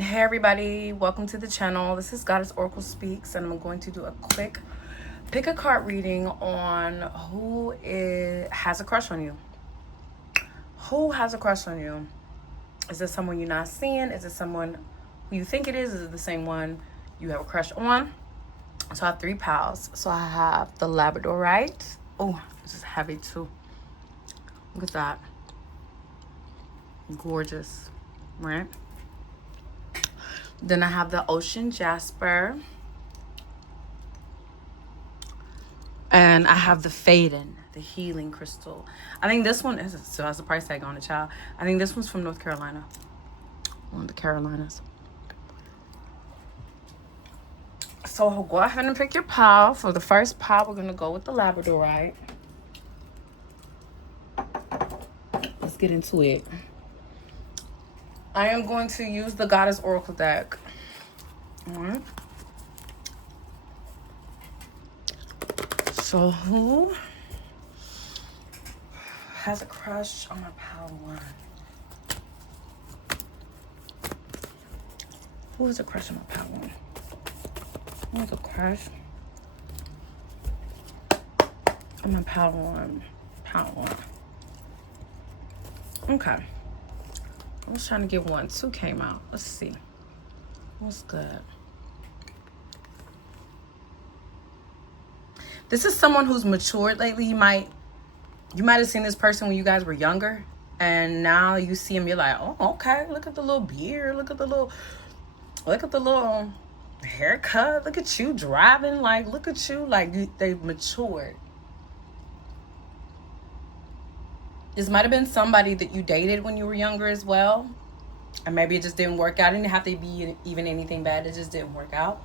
Hey everybody, welcome to the channel. This is Goddess Oracle Speaks, and I'm going to do a quick pick a card reading on who has a crush on you. Who has a crush on you? Is this someone you're not seeing? Is it someone who you think it is? Is it the same one you have a crush on? So I have three pals. So I have the Labradorite. Oh, this is heavy too. Look at that. Gorgeous, right? Then I have the Ocean Jasper. And I have the Faden, the healing crystal. I think this one still has a price tag on it, child. I think this one's from North Carolina. One of the Carolinas. So go ahead and pick your pile. For the first pile, we're going to go with the Labradorite. Let's get into it. I am going to use the Goddess Oracle deck. All right. So who has a crush on my pile one? Who has a crush on my pile one? Who has a crush on my pile one? Pile one. Okay. I was trying to get one. Two came out. Let's see. What's good? This is someone who's matured lately. You might have seen this person when you guys were younger, and now you see him, you're like, oh, okay, look at the little beard, look at the little haircut, look at you driving, like, look at you, like, they've matured. This might have been somebody that you dated when you were younger as well, and maybe it just didn't work out. It didn't have to be even anything bad, it just didn't work out.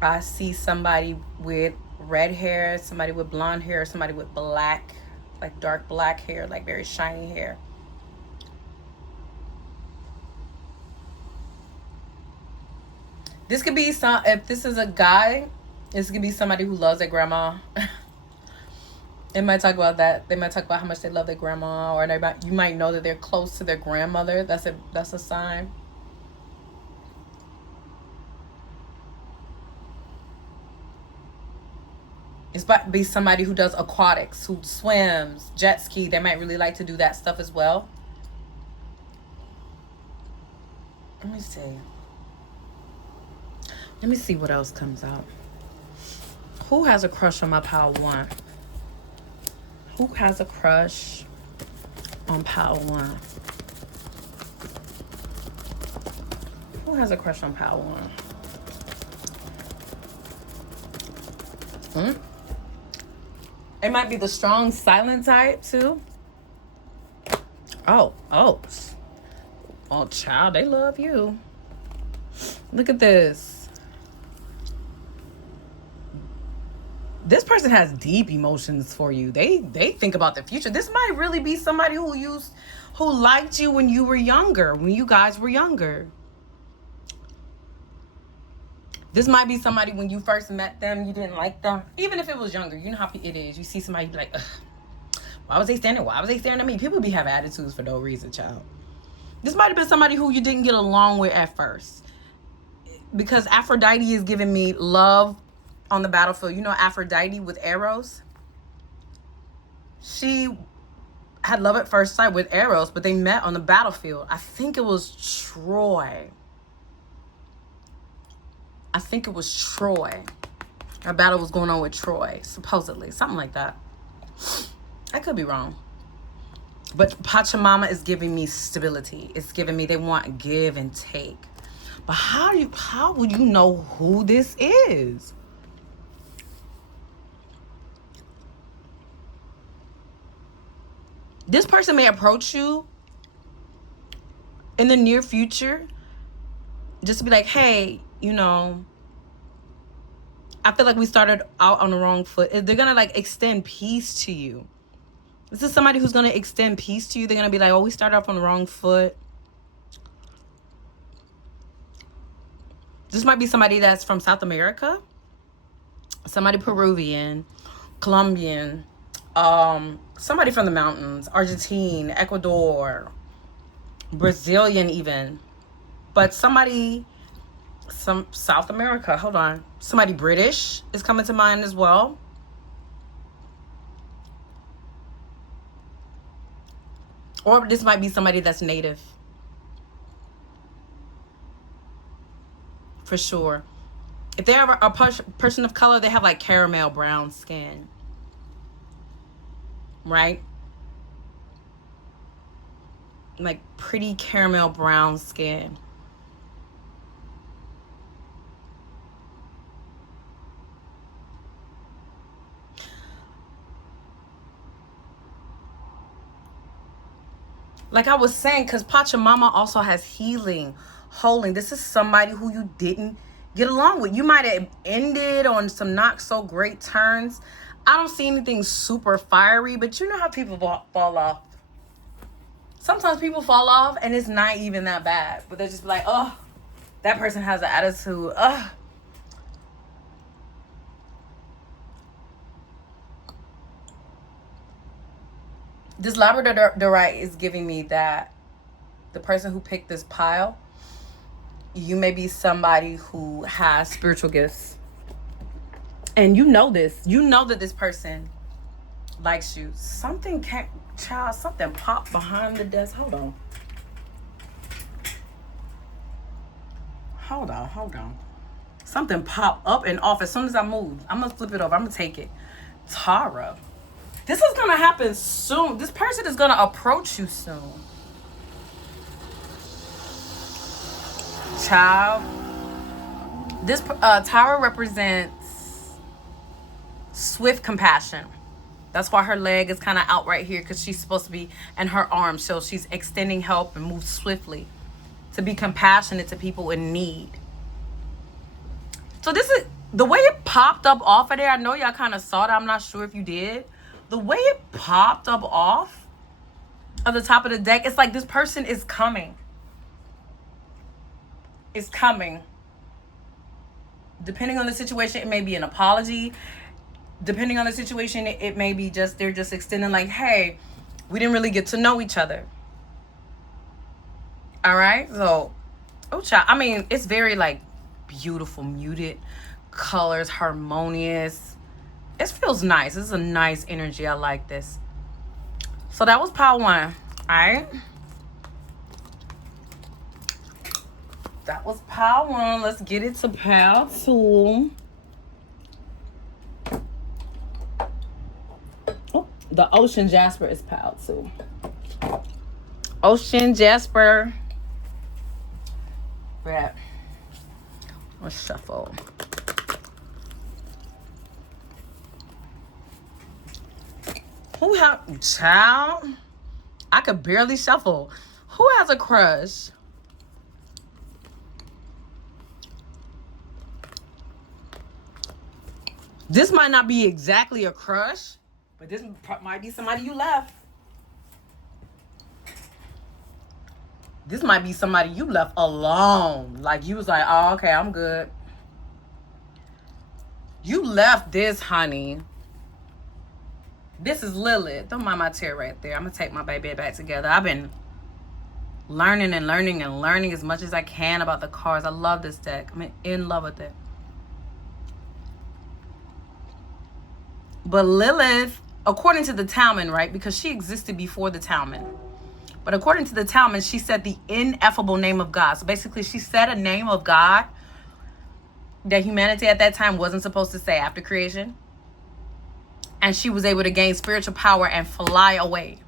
I see somebody with red hair, somebody with blonde hair, somebody with black, like dark black hair, like very shiny hair. This could be if this is a guy, this could be somebody who loves their grandma. They might talk about that. They might talk about how much they love their grandma, or you might know that they're close to their grandmother. That's a sign. It's about to be somebody who does aquatics, who swims, jet ski. They might really like to do that stuff as well. Let me see. Let me see what else comes out. Who has a crush on my pile one? Who has a crush on pile one? Who has a crush on pile one? It might be the strong, silent type, too. Oh, child, they love you. Look at this. This person has deep emotions for you. They think about the future. This might really be somebody who liked you when you were younger, when you guys were younger. This might be somebody when you first met them, you didn't like them. Even if it was younger, you know how it is. You see somebody like, ugh, why was they standing? Why was they staring at me? People be having attitudes for no reason, child. This might have been somebody who you didn't get along with at first. Because Aphrodite is giving me love on the battlefield. You know Aphrodite with arrows? She had love at first sight with arrows, but they met on the battlefield. I think it was Troy. A battle was going on with Troy, supposedly. Something like that. I could be wrong. But Pachamama is giving me stability. It's giving me, they want give and take. But how would you know who this is? This person may approach you in the near future just to be like, hey, you know, I feel like we started out on the wrong foot. They're going to like extend peace to you. This is somebody who's going to extend peace to you. They're going to be like, oh, we started off on the wrong foot. This might be somebody that's from South America. Somebody Peruvian, Colombian, somebody from the mountains, Argentina, Ecuador, Brazilian even. But somebody, some South America, hold on. Somebody British is coming to mind as well. Or this might be somebody that's native. For sure. If they are a person of color, they have like caramel brown skin. Right? Like pretty caramel brown skin. Like I was saying, because Pachamama also has healing, holding. This is somebody who you didn't get along with. You might have ended on some not so great turns. I don't see anything super fiery, but you know how people fall off. Sometimes people fall off and it's not even that bad, but they're just like, oh, that person has an attitude. Ugh. This Labradorite is giving me that the person who picked this pile, you may be somebody who has spiritual gifts. And you know this. You know that this person likes you. Something popped behind the desk. Hold on. Something popped up and off as soon as I moved. I'm going to flip it over. I'm going to take it. Tara. This is going to happen soon. This person is going to approach you soon. Child. This Tara represents swift compassion. That's why her leg is kind of out right here, because she's supposed to be, and her arm. So she's extending help and moves swiftly to be compassionate to people in need. So this is the way it popped up off of there. I know y'all kind of saw it. I'm not sure if you did. The way it popped up off of the top of the deck, it's like this person is coming. It's coming. Depending on the situation, it may be an apology. Depending on the situation, it may be just, they're just extending like, hey, we didn't really get to know each other. All right. So, oh, child. I mean, it's very like beautiful, muted colors, harmonious. It feels nice. This is a nice energy. I like this. So that was pile one. All right. That was pile one. Let's get it to pile two. Oh, the Ocean Jasper is pile two. Ocean Jasper. Right. Let's shuffle. Who have, child? I could barely shuffle. Who has a crush? This might not be exactly a crush, but this might be somebody you left. This might be somebody you left alone. Like you was like, oh, okay, I'm good. You left this, honey. This is Lilith. Don't mind my tear right there. I'm going to take my baby back together. I've been learning as much as I can about the cards. I love this deck. I'm in love with it. But Lilith, according to the Talmud, right? Because she existed before the Talmud. But according to the Talmud, she said the ineffable name of God. So basically, she said a name of God that humanity at that time wasn't supposed to say after creation. And she was able to gain spiritual power and fly away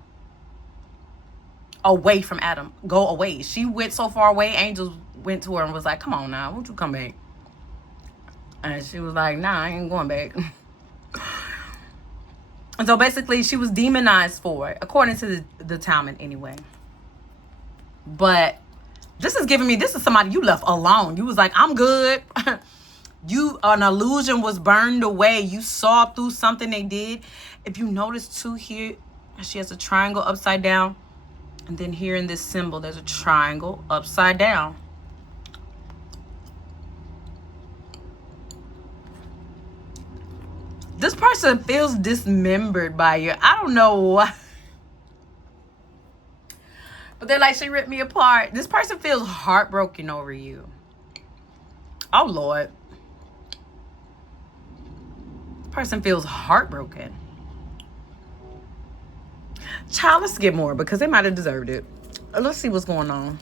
from Adam. Go away. She went so far away, angels went to her and was like, come on now, won't you come back? And she was like, nah, I ain't going back. And so basically she was demonized for it, according to the Talmud anyway. But this is giving me, this is somebody you left alone. You was like, I'm good. An illusion was burned away. You saw through something they did. If you notice too here, she has a triangle upside down. And then here in this symbol, there's a triangle upside down. This person feels dismembered by you. I don't know why. But they're like, she ripped me apart. This person feels heartbroken over you. Oh, Lord. This person feels heartbroken. Child, let's get more because they might have deserved it. Let's see what's going on.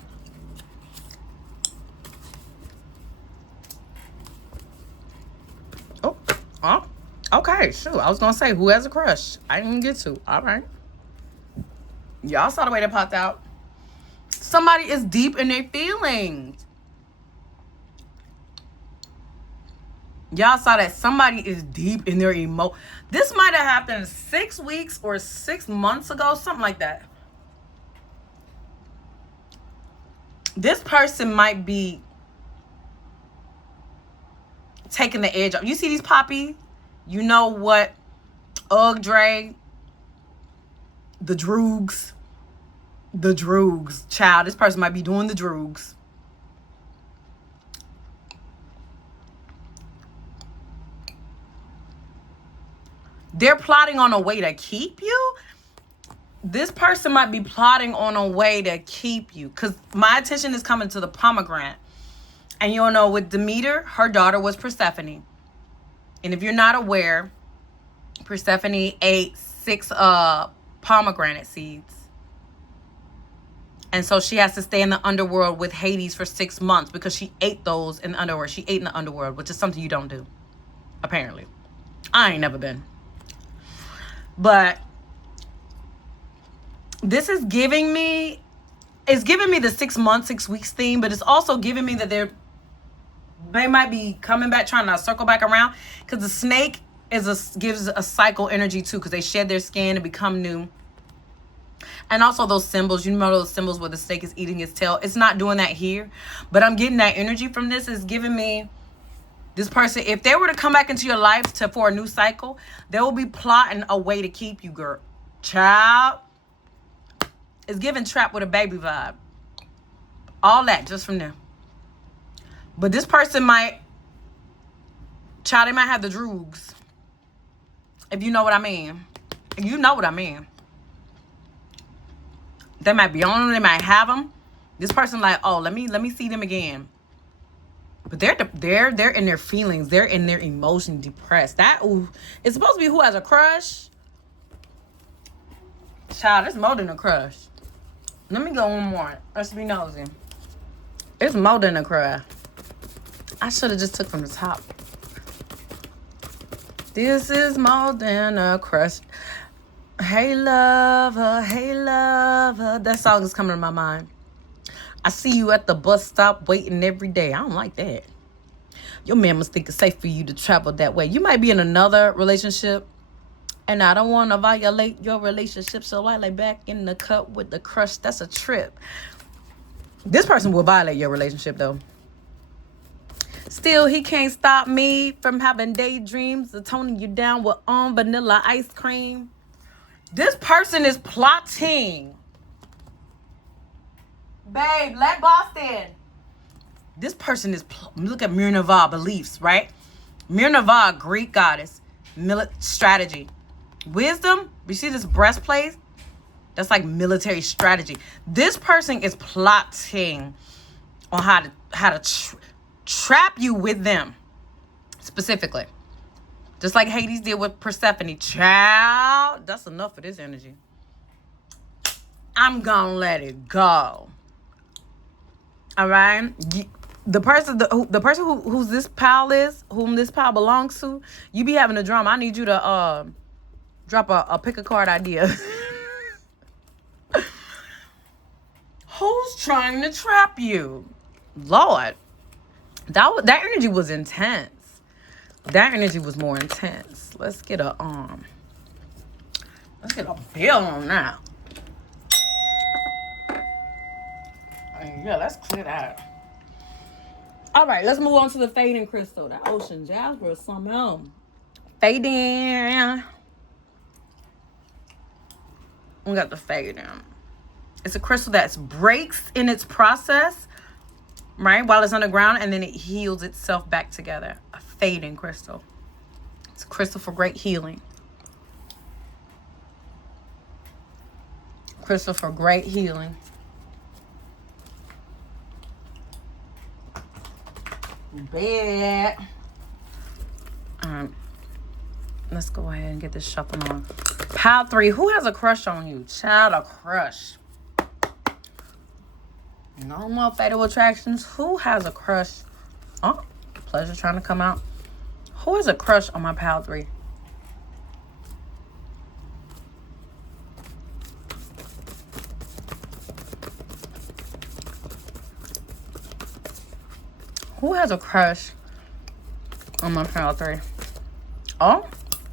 Oh, okay, sure. I was going to say, who has a crush? I didn't get to. All right. Y'all saw the way that popped out. Somebody is deep in their feelings. Y'all saw that somebody is deep in their This might have happened 6 weeks or 6 months ago, something like that. This person might be taking the edge off. You see these Poppy? You know what? Ugg Dre. The droogs. The droogs. Child, this person might be doing the droogs. They're plotting on a way to keep you. This person might be plotting on a way to keep you. Because my attention is coming to the pomegranate. And you'll know with Demeter, her daughter was Persephone. And if you're not aware, Persephone ate 6 pomegranate seeds. And so she has to stay in the underworld with Hades for 6 months because she ate those in the underworld. She ate in the underworld, which is something you don't do, apparently. I ain't never been. But this is giving me, it's giving me the 6 months, 6 weeks theme, but it's also giving me that they might be coming back, trying to circle back around, because the snake gives a cycle energy too, because they shed their skin and become new. And also those symbols, you know, those symbols where the snake is eating its tail. It's not doing that here, but I'm getting that energy from this. Is giving me this person, if they were to come back into your life for a new cycle, they will be plotting a way to keep you, girl. Child. It's giving trap with a baby vibe. All that just from them. But this person might, child, they might have the droogs. If you know what I mean. You know what I mean. They might be on them. They might have them. This person like, oh, let me see them again. But they're in their feelings. They're in their emotion, depressed. That, ooh, it's supposed to be who has a crush. Child, it's more than a crush. Let me go one more. Let's be nosy. It's more than a crush. I should have just took from the top. This is more than a crush. Hey lover, hey lover. That song is coming to my mind. I see you at the bus stop waiting every day. I don't like that. Your man must think it's safe for you to travel that way. You might be in another relationship, and I don't want to violate your relationship, so I like back in the cut with the crush. That's a trip. This person will violate your relationship, though. Still, he can't stop me from having daydreams of toning you down with vanilla ice cream. This person is plotting. Babe, let Boston. This person is, look at Minerva beliefs, right? Minerva, Greek goddess, strategy. Wisdom, you see this breastplate? That's like military strategy. This person is plotting on how to trap you with them, specifically. Just like Hades did with Persephone. Child, that's enough for this energy. I'm gonna let it go. All right? The person who's this pal is, whom this pal belongs to, you be having a drama. I need you to drop a pick a card idea. Who's trying to trap you? Lord. That energy was intense. That energy was more intense. Let's get a bill on that. Yeah, let's clear that. All right, let's move on to the fading crystal. That ocean jasper is something else. Fading. We got the fading. It's a crystal that breaks in its process, right, while it's underground, and then it heals itself back together. A fading crystal. It's a crystal for great healing. Crystal for great healing. bad. Let's go ahead and get this shuffle on. Pile 3. Who has a crush on you? Child, a crush. No more fatal attractions. Who has a crush? Oh, pleasure trying to come out. Who has a crush on my pile 3? Who has a crush on my pile 3? Oh,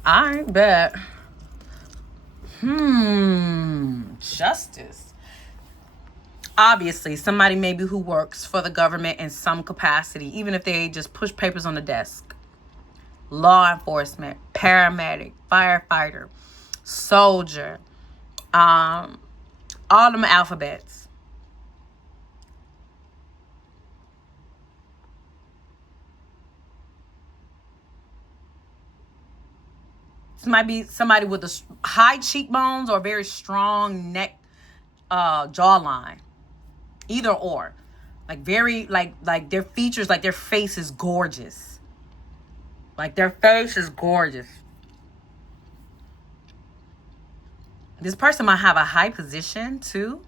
I bet. Justice. Obviously, somebody maybe who works for the government in some capacity, even if they just push papers on the desk. Law enforcement, paramedic, firefighter, soldier, all them alphabets. This might be somebody with a high cheekbones or very strong neck, jawline. Either or. Like very, like their features, like their face is gorgeous. Like their face is gorgeous. This person might have a high position too.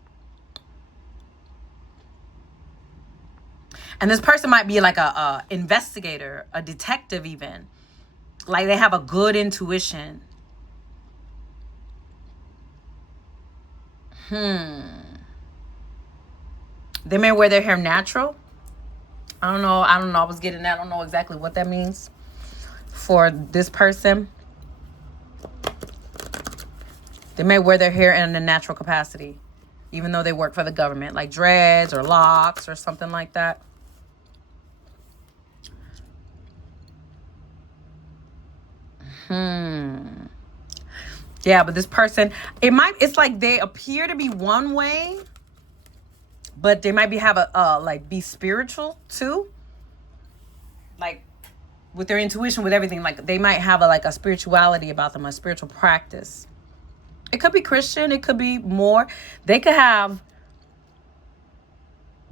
And this person might be like a investigator, a detective even. Like they have a good intuition. They may wear their hair natural. I don't know. I was getting that. I don't know exactly what that means for this person. They may wear their hair in a natural capacity, even though they work for the government, like dreads or locks or something like that. Yeah, but this person, it's like they appear to be one way, but they might be spiritual too. Like with their intuition, with everything, like they might have a spirituality about them, a spiritual practice. It could be Christian, it could be more. They could have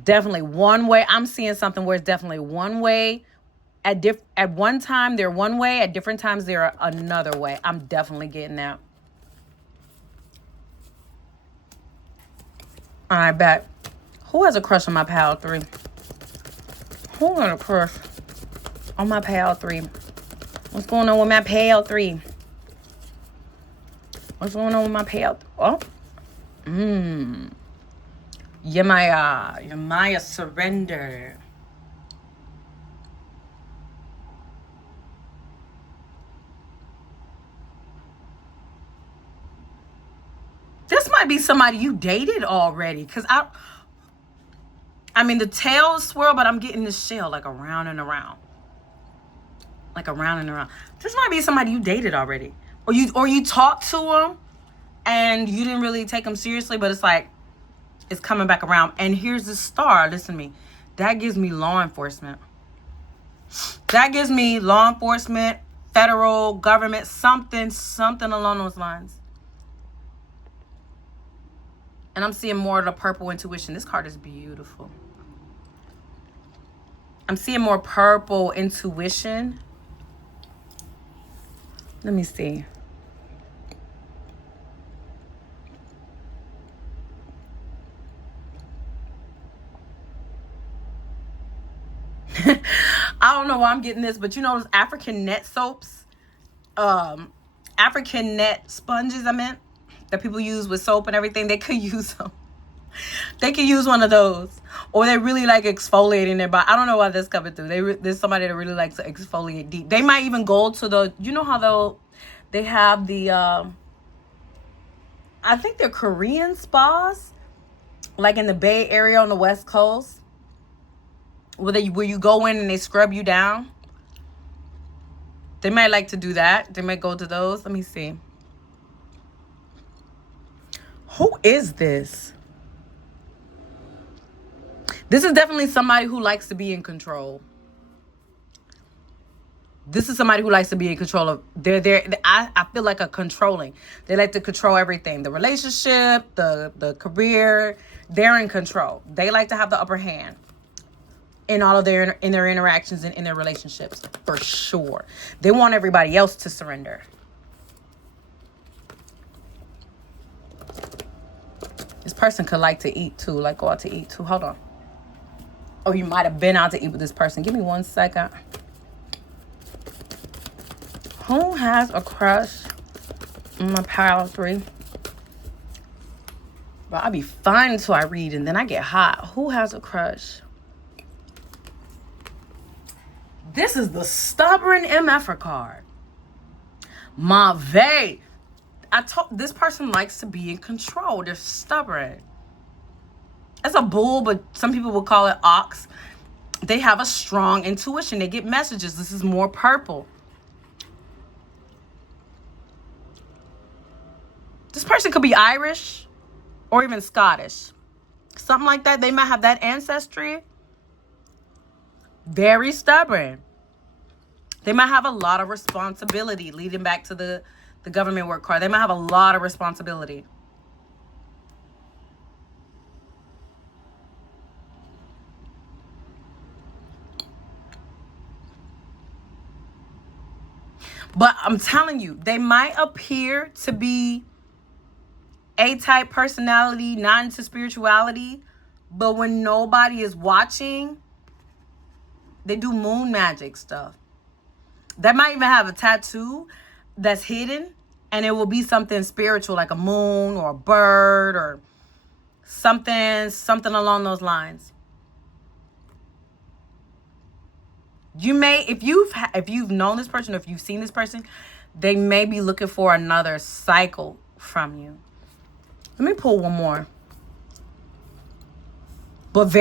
definitely one way. I'm seeing something where it's definitely one way. At one time they're one way, at different times they're another way. I'm definitely getting that. I bet. Who has a crush on my pal 3? Who got a crush on my pal 3? What's going on with my pal 3? What's going on with my pal? Oh. Yemaya surrender. This might be somebody you dated already. Because I mean, the tail swirl, but I'm getting the shell like around and around. Like around and around. This might be somebody you dated already. Or you talked to them and you didn't really take them seriously, but it's like, it's coming back around. And here's the star. Listen to me. That gives me law enforcement. That gives me law enforcement, federal government, something along those lines. And I'm seeing more of the purple intuition. This card is beautiful. I'm seeing more purple intuition. Let me see. I don't know why I'm getting this, but you know those African net soaps? African net sponges, I meant, that people use with soap and everything. They could use them. They could use one of those. Or they really like exfoliating their body. I don't know why that's coming through. There's somebody that really likes to exfoliate deep. They might even go to you know how they have the, I think they're Korean spas, like in the Bay Area on the West Coast, where you go in and they scrub you down. They might like to do that. They might go to those. Let me see. Who is this? This is definitely somebody who likes to be in control. This is somebody who likes to be in control of. I feel like a controlling. They like to control everything. The relationship, the career. They're in control. They like to have the upper hand. in all of their interactions and in their relationships, for sure. They want everybody else to surrender. This person could like to eat too, like go out to eat too. Hold on. Oh, you might have been out to eat with this person. Give me 1 second. Who has a crush on my pile of 3? But I'll be fine until I read and then I get hot. Who has a crush? This is the stubborn MFer card. Mauvais. This person likes to be in control. They're stubborn. It's a bull, but some people would call it ox. They have a strong intuition. They get messages. This is more purple. This person could be Irish or even Scottish. Something like that. They might have that ancestry. Very stubborn. They might have a lot of responsibility, leading back to the government work card. They might have a lot of responsibility. But I'm telling you, they might appear to be A-type personality, not into spirituality, but when nobody is watching, they do moon magic stuff. They might even have a tattoo that's hidden, and it will be something spiritual, like a moon or a bird or something along those lines. You may, if you've known this person, or if you've seen this person, they may be looking for another cycle from you. Let me pull one more. But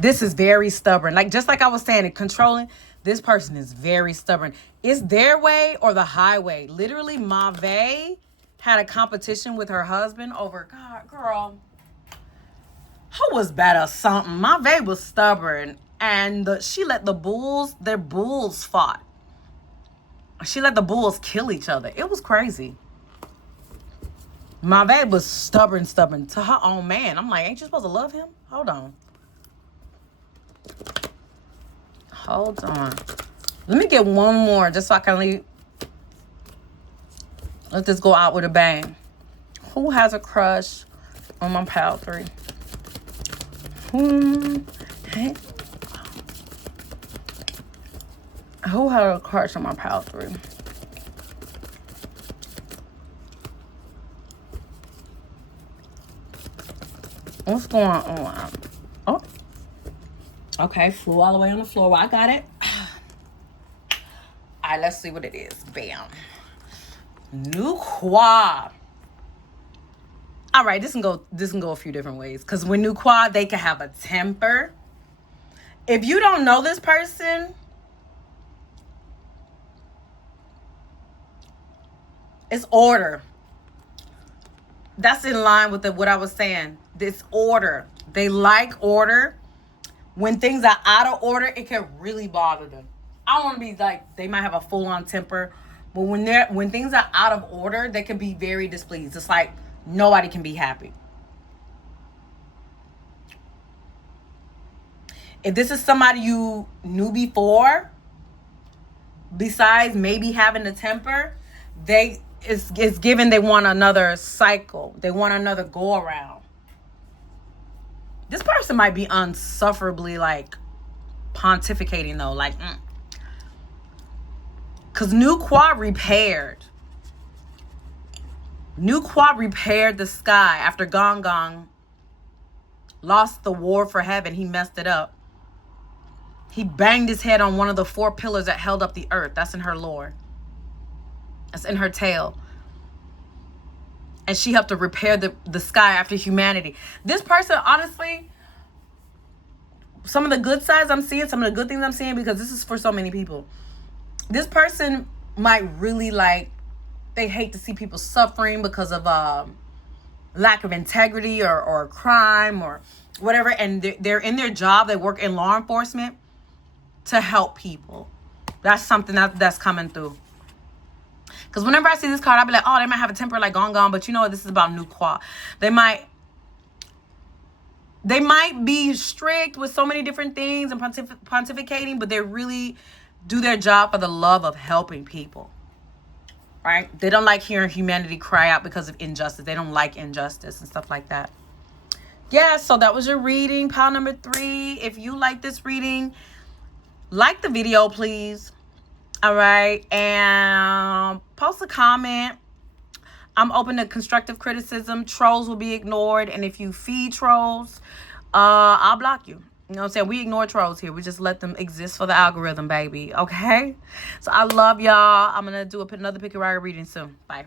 this is very stubborn. Like, just like I was saying, controlling, this person is very stubborn. It's their way or the highway. Literally, Mauvais had a competition with her husband over, God, girl, who was better something? Mauvais was stubborn. And she let their bulls fought. She let the bulls kill each other. It was crazy. Mauvais was stubborn to her own man. I'm like, ain't you supposed to love him? Hold on. Let me get one more just so I can let this go out with a bang. Who has a crush on my pile 3? Who had a crush on my pile 3? What's going on? Oh. Okay, flew all the way on the floor. Well, I got it. All right, let's see what it is. Bam. New quad. All right, this can go a few different ways. Because with new quad, they can have a temper. If you don't know this person, it's order. That's in line with what I was saying. This order. They like order. When things are out of order, it can really bother them. I don't want to be like, they might have a full-on temper, but when things are out of order, they can be very displeased. It's like nobody can be happy. If this is somebody you knew before, besides maybe having a temper, it's given they want another cycle. They want another go around. This person might be unsufferably like pontificating though, like, cause New Quad repaired the sky after Gong Gong lost the war for heaven. He messed it up. He banged his head on one of the 4 pillars that held up the earth. That's in her lore. That's in her tale. And she helped to repair the sky after humanity. This person, honestly, some of the good sides I'm seeing, some of the good things I'm seeing, because this is for so many people. This person might really they hate to see people suffering because of lack of integrity or crime or whatever. And they're in their job. They work in law enforcement to help people. That's something that's coming through. Because whenever I see this card, I'll be like, oh, they might have a temper like Gong Gong. But you know what? This is about New Quad. They might They might be strict with so many different things and pontificating, but they really do their job for the love of helping people. Right? They don't like hearing humanity cry out because of injustice. They don't like injustice and stuff like that. Yeah, so that was your reading, pile number 3. If you like this reading, like the video, please. All right. And post a comment. I'm open to constructive criticism. Trolls will be ignored. And if you feed trolls, I'll block you. You know what I'm saying? We ignore trolls here. We just let them exist for the algorithm, baby. Okay? So I love y'all. I'm going to do another Pick a Rider reading soon. Bye.